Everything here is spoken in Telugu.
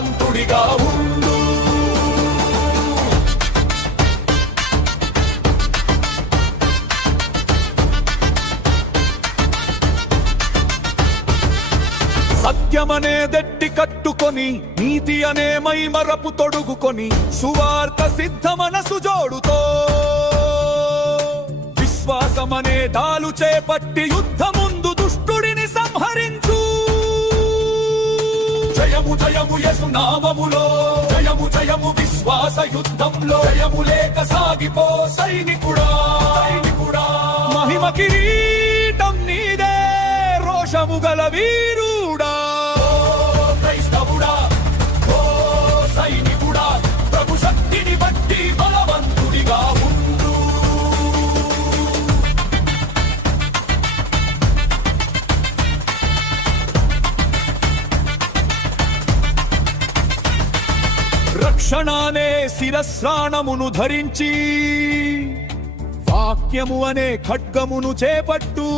బలవంతుడిగా ఉండు. సత్యమనే దెట్టి కట్టుకొని నీతి అనే మైమరపు తొడుగుకొని సువార్త సిద్ధ మనసు జోడుతో విశ్వాసమనే డాలు చేపట్టి యుద్ధముందు దుష్టుడిని సంహరించు. జయము జయము యేసు నామములో, జయము జయము విశ్వాస యుద్ధంలో, జయము లేక సాగిపో సైనికుడా. మహిమ కిరీటం నీదే, రోషము గల వీరుడా. క్రైస్తవుడా, ఓ సైనికుడా, ప్రభు శక్తిని బట్టి బలవంతుడిగా ఉండు. రక్షణానే శిరస్రాణమును ధరించి వాక్యము అనే ఖడ్గమును చేపట్టు.